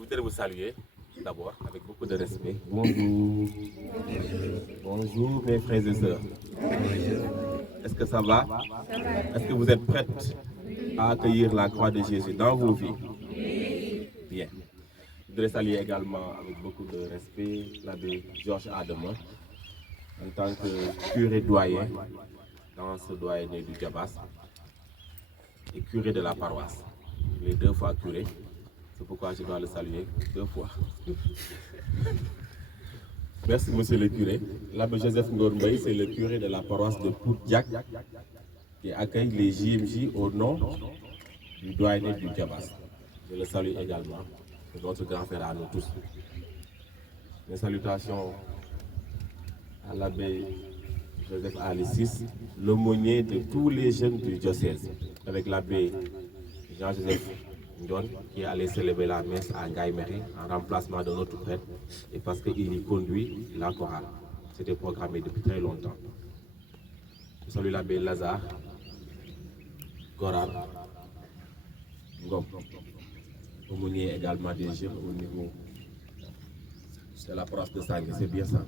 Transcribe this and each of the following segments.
voudrais vous saluer d'abord avec beaucoup de respect. Bonjour. Bonjour mes frères et sœurs. Est-ce que ça va? Est-ce que vous êtes prêtes à accueillir la croix de Jésus dans vos vies? Bien. Je voudrais saluer également avec beaucoup de respect l'abbé Georges Adama en tant que curé doyen dans ce doyenné du Djabas et curé de la paroisse. Il est 2 fois curé, c'est pourquoi je dois le saluer 2 fois. Merci monsieur le curé. L'abbé Joseph Ngormbaye, c'est le curé de la paroisse de Poudjak qui accueille les JMJ au nom du doyenné du Djabas. Je le salue également, c'est notre grand frère à nous tous. Mes salutations à l'abbé Joseph Alissis, l'aumônier de tous les jeunes du diocèse, avec l'abbé Jean-Joseph Ndion qui est allé célébrer la messe à Ngaïméré en remplacement de notre prêtre et parce qu'il y conduit la chorale. C'était programmé depuis très longtemps. Je salue l'abbé Lazare Goral Ngom, aumônier également des jeunes au niveau de la paroisse de Sangue, c'est bien ça.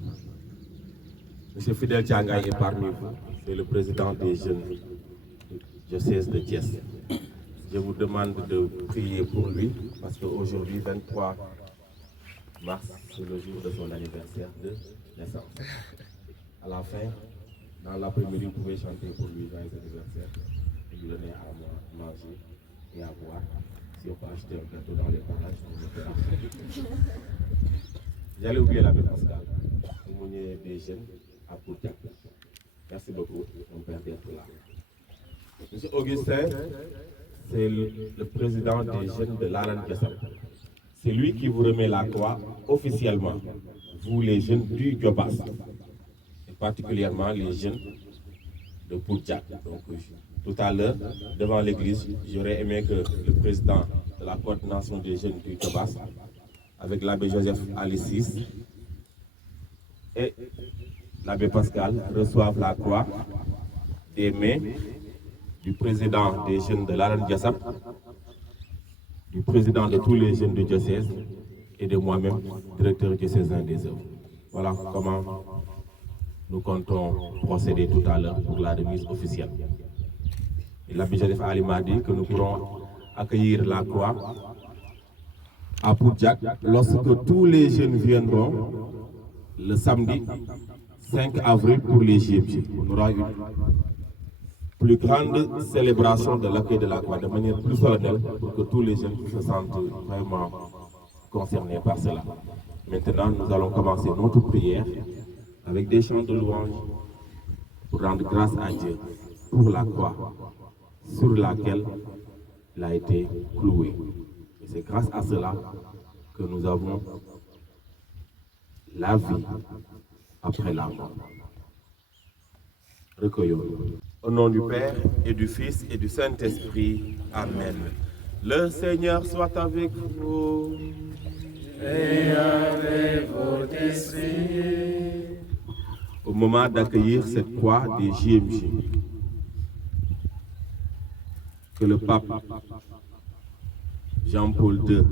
Monsieur Fidel Tchangay est parmi vous, c'est le président des jeunes du diocèse de Thiès. Je vous demande de prier pour lui parce qu'aujourd'hui, 23 mars, c'est le jour de son anniversaire de naissance. À la fin, dans l'après-midi, vous pouvez chanter pour lui dans les anniversaires et lui donner à manger et à boire. Si on peut acheter un gâteau dans les parages, on le fera. J'allais oublier l'abbé Pascal, aumônier des jeunes à Poudjak. Merci beaucoup, mon père, d'être là. Monsieur Augustin, c'est le président des jeunes de l'Aran Gassam. C'est lui qui vous remet la croix officiellement, vous les jeunes du Djobas, et particulièrement les jeunes de Poudjak. Donc, tout à l'heure, devant l'église, j'aurais aimé que le président de la coordination des jeunes du Djobas, avec l'abbé Joseph Alissis et l'abbé Pascal, reçoivent la croix des mains du président des jeunes de l'Aran Gassam, du président de tous les jeunes du diocèse et de moi-même, directeur diocésain des œuvres. Voilà comment nous comptons procéder tout à l'heure pour la remise officielle. Et l'abbé Joseph Ali m'a dit que nous pourrons accueillir la croix à Poudjak lorsque tous les jeunes viendront le samedi 5 avril pour les JMJ. On aura une plus grande célébration de l'accueil de la croix de manière plus solennelle pour que tous les jeunes se sentent vraiment concernés par cela. Maintenant, nous allons commencer notre prière avec des chants de louange pour rendre grâce à Dieu pour la croix sur laquelle il a été cloué. Et c'est grâce à cela que nous avons la vie après la mort. Recueillons-nous. Au nom du Père et du Fils et du Saint-Esprit. Amen. Le Seigneur soit avec vous. Et avec votre esprit. Au moment d'accueillir cette croix des JMJ, que le pape Jean-Paul II,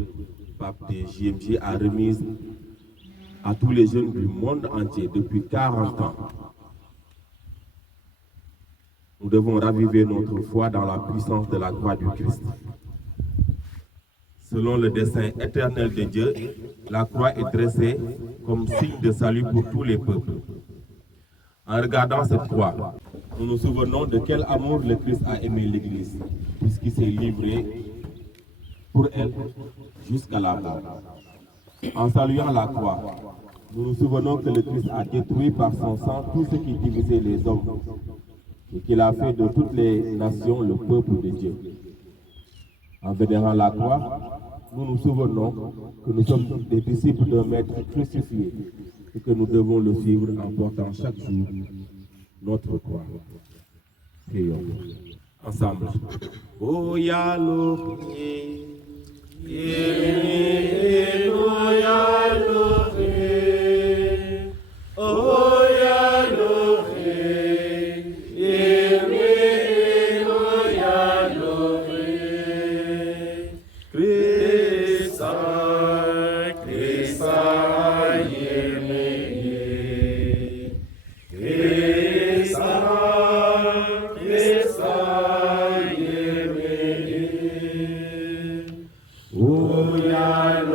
pape des JMJ, a remise à tous les jeunes du monde entier depuis 40 ans. Nous devons raviver notre foi dans la puissance de la croix du Christ. Selon le dessein éternel de Dieu, la croix est dressée comme signe de salut pour tous les peuples. En regardant cette croix, nous nous souvenons de quel amour le Christ a aimé l'Église, puisqu'il s'est livré pour elle jusqu'à la mort. En saluant la croix, nous nous souvenons que le Christ a détruit par son sang tout ce qui divisait les hommes et qu'il a fait de toutes les nations le peuple de Dieu. En vénérant la croix, nous nous souvenons que nous sommes des disciples d'un maître crucifié et que nous devons le suivre en portant chaque jour notre croix. Prions ensemble. Oh Yalo, Christ Krista yemeye. Krista yemeye. Uyalohe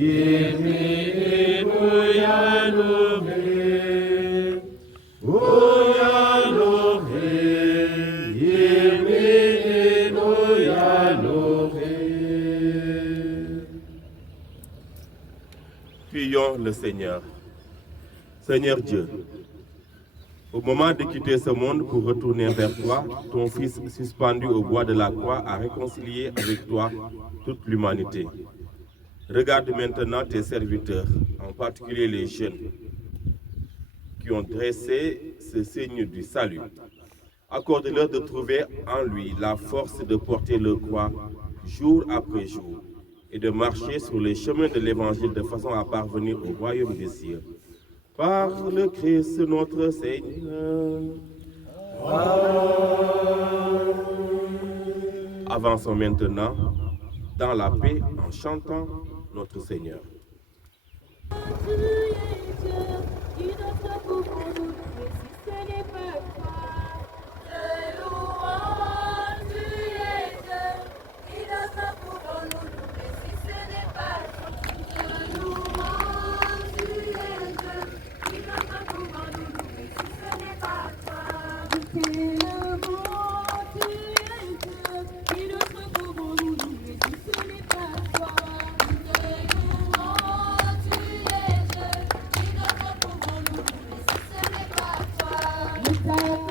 yemeye. Uyalohe. Uyalohe yemeye. Uyalohe. Prions le Seigneur. Seigneur Dieu, au moment de quitter ce monde pour retourner vers toi, ton Fils suspendu au bois de la croix a réconcilié avec toi toute l'humanité. Regarde maintenant tes serviteurs, en particulier les jeunes, qui ont dressé ce signe du salut. Accorde-leur de trouver en lui la force de porter leur croix jour après jour et de marcher sur les chemins de l'Évangile de façon à parvenir au royaume des cieux. Par le Christ notre Seigneur. Avançons maintenant dans la paix en chantant notre Seigneur. Thank you.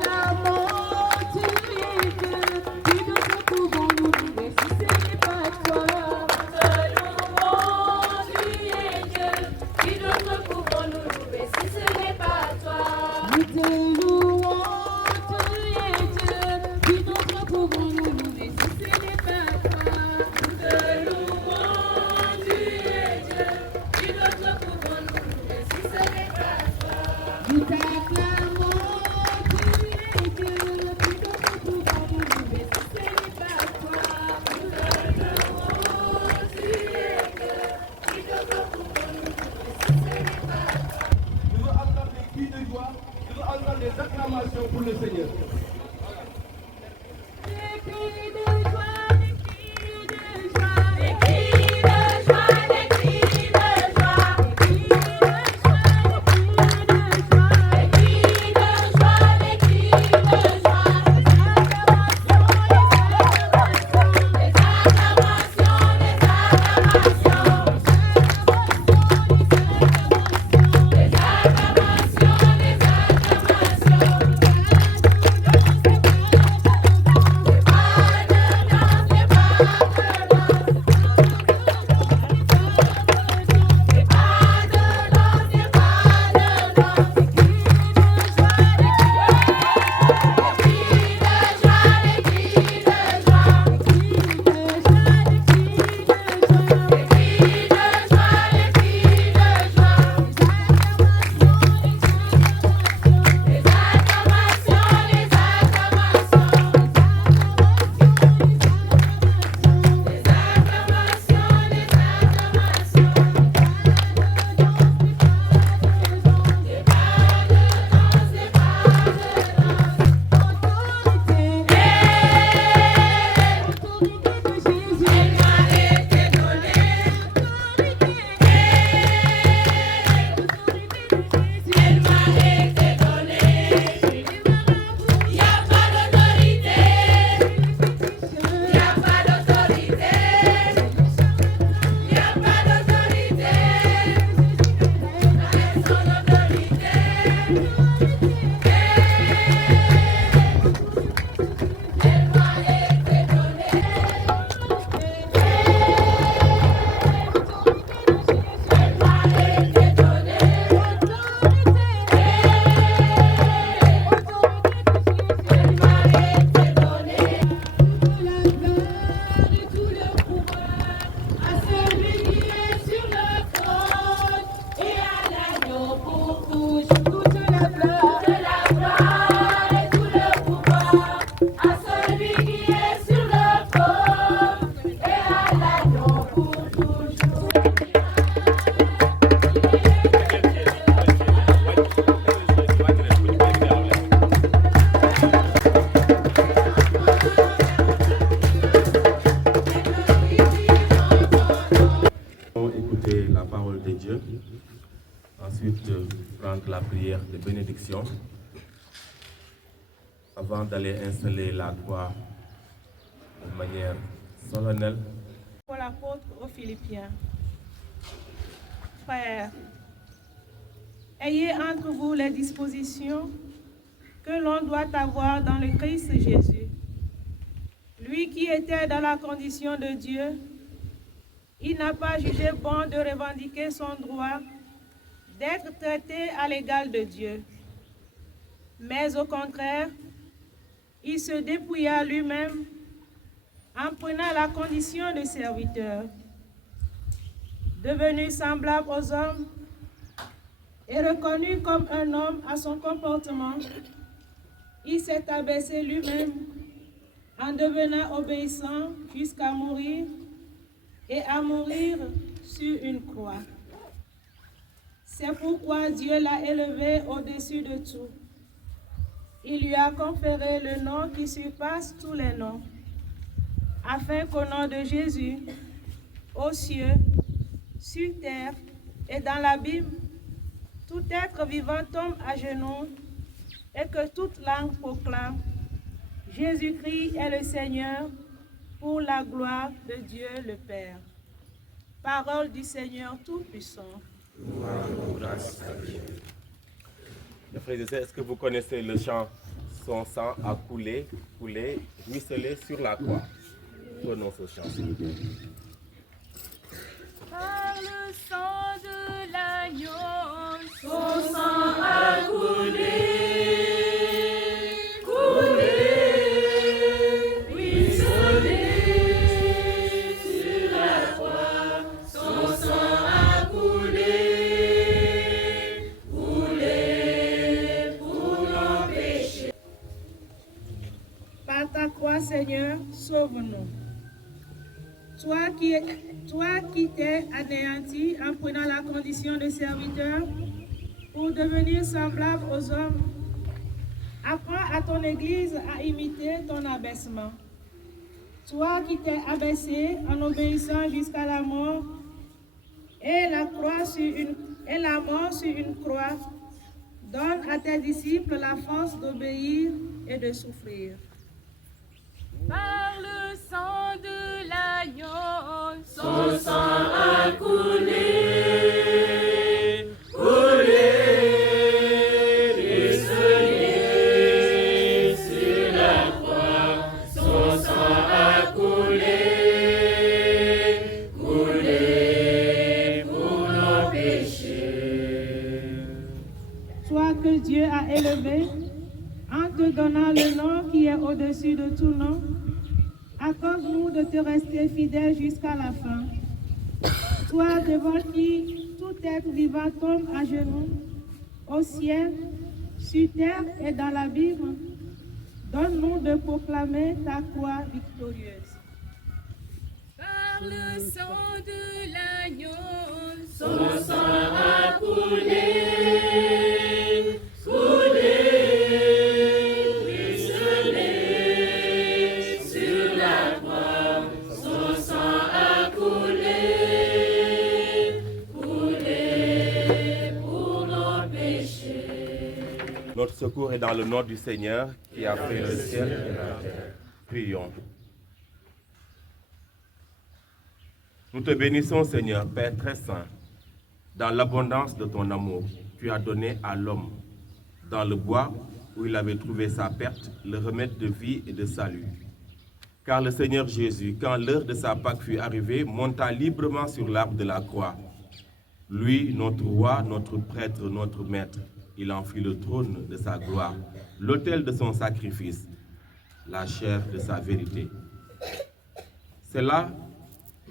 Dieu. Ensuite, prendre la prière de bénédiction avant d'aller installer la croix de manière solennelle. Pour l'apôtre aux Philippiens. Frères, ayez entre vous les dispositions que l'on doit avoir dans le Christ Jésus. Lui qui était dans la condition de Dieu, il n'a pas jugé bon de revendiquer son droit d'être traité à l'égal de Dieu. Mais au contraire, il se dépouilla lui-même en prenant la condition de serviteur. Devenu semblable aux hommes et reconnu comme un homme à son comportement, il s'est abaissé lui-même en devenant obéissant jusqu'à mourir et à mourir sur une croix. C'est pourquoi Dieu l'a élevé au-dessus de tout. Il lui a conféré le nom qui surpasse tous les noms, afin qu'au nom de Jésus, aux cieux, sur terre et dans l'abîme, tout être vivant tombe à genoux et que toute langue proclame: Jésus-Christ est le Seigneur, pour la gloire de Dieu le Père. Parole du Seigneur Tout-Puissant. Mes frères et sœurs, est-ce que vous connaissez le chant « Son sang a coulé, ruisselé sur la croix » ? Prenons ce chant, s'il vous plaît. Par le sang de l'agneau, Son sang a coulé, ruisselé sur la croix. Son sang a coulé pour nos péchés. Par ta croix, Seigneur, sauve-nous. Toi qui t'es anéanti en prenant la condition de serviteur pour devenir semblable aux hommes, apprends à ton Église à imiter ton abaissement. Toi qui t'es abaissé en obéissant jusqu'à la mort et la mort sur une croix, donne à tes disciples la force d'obéir et de souffrir. par le sang de l'agneau, Son sang a coulé, ruisselé sur la croix. Son sang a coulé pour nos péchés. Toi que Dieu a élevé, en te donnant le nom qui est au-dessus de tout nom, accorde-nous de te rester fidèles jusqu'à la fin. Toi devant qui tout être vivant tombe à genoux, au ciel, sur terre et dans l'abîme, donne-nous de proclamer ta croix victorieuse. par le sang de l'agneau, Son sang a coulé, ruisselé sur la croix. Son sang a coulé pour nos péchés. Notre secours est dans le nom du Seigneur qui a fait le ciel et la terre. Prions. Nous te bénissons, Seigneur, Père très saint. Dans l'abondance de ton amour, tu as donné à l'homme, dans le bois où il avait trouvé sa perte, le remède de vie et de salut. Car le Seigneur Jésus, quand l'heure de sa Pâque fut arrivée, monta librement sur l'arbre de la croix. Lui, notre roi, notre prêtre, notre maître, il en fit le trône de sa gloire, l'autel de son sacrifice, la chair de sa vérité. C'est là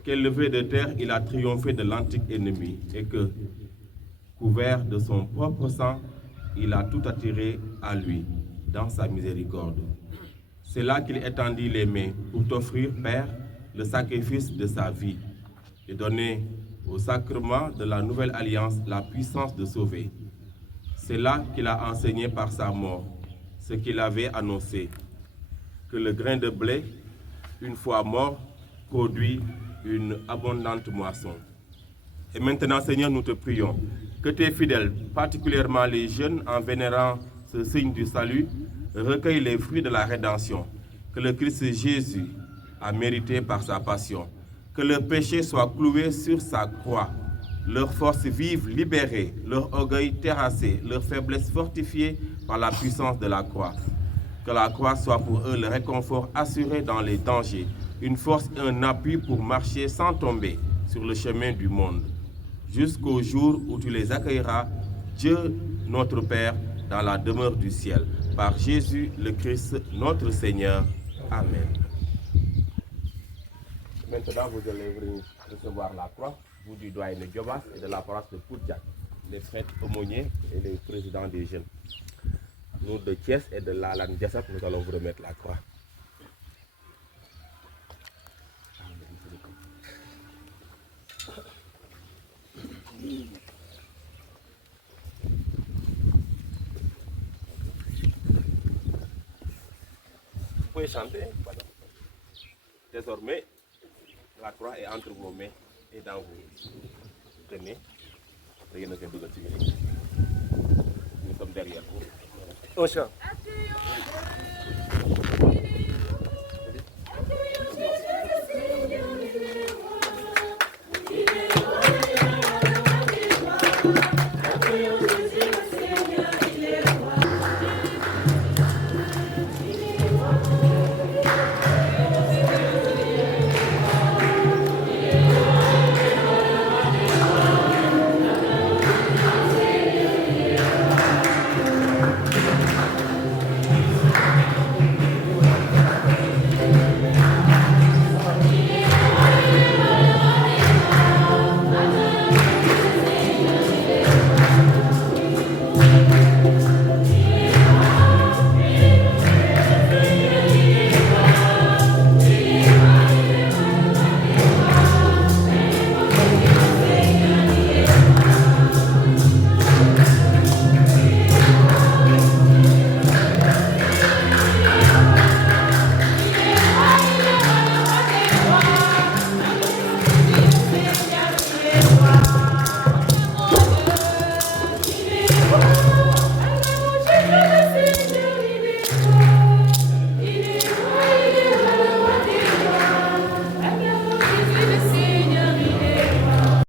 qu'élevé de terre, il a triomphé de l'antique ennemi et que, couvert de son propre sang, il a tout attiré à lui dans sa miséricorde. C'est là qu'il étendit les mains pour t'offrir, Père, le sacrifice de sa vie et donner au sacrement de la nouvelle alliance la puissance de sauver. C'est là qu'il a enseigné par sa mort ce qu'il avait annoncé, que le grain de blé, une fois mort, produit une abondante moisson. Et maintenant, Seigneur, nous te prions que tes fidèles, particulièrement les jeunes, en vénérant ce signe du salut, recueillent les fruits de la rédemption que le Christ Jésus a mérité par sa passion. Que leur péché soit cloué sur sa croix, leur force vive libérée, leur orgueil terrassé, leur faiblesse fortifiée par la puissance de la croix. Que la croix soit pour eux le réconfort assuré dans les dangers, une force et un appui pour marcher sans tomber sur le chemin du monde, jusqu'au jour où tu les accueilleras, Dieu notre Père, dans la demeure du ciel. Par Jésus le Christ, notre Seigneur. Amen. Maintenant, vous allez recevoir la croix, vous du doyen de Diobas et de la paroisse de Poudjak, les prêtres aumôniers et les présidents des jeunes. Nous de Thiès et de l'Alan Diassat, nous allons vous remettre la croix. Vous pouvez chanter, pardon. Désormais, la croix est entre vos mains et dans vos tenez. Nous sommes derrière vous. Au chant. Accueillons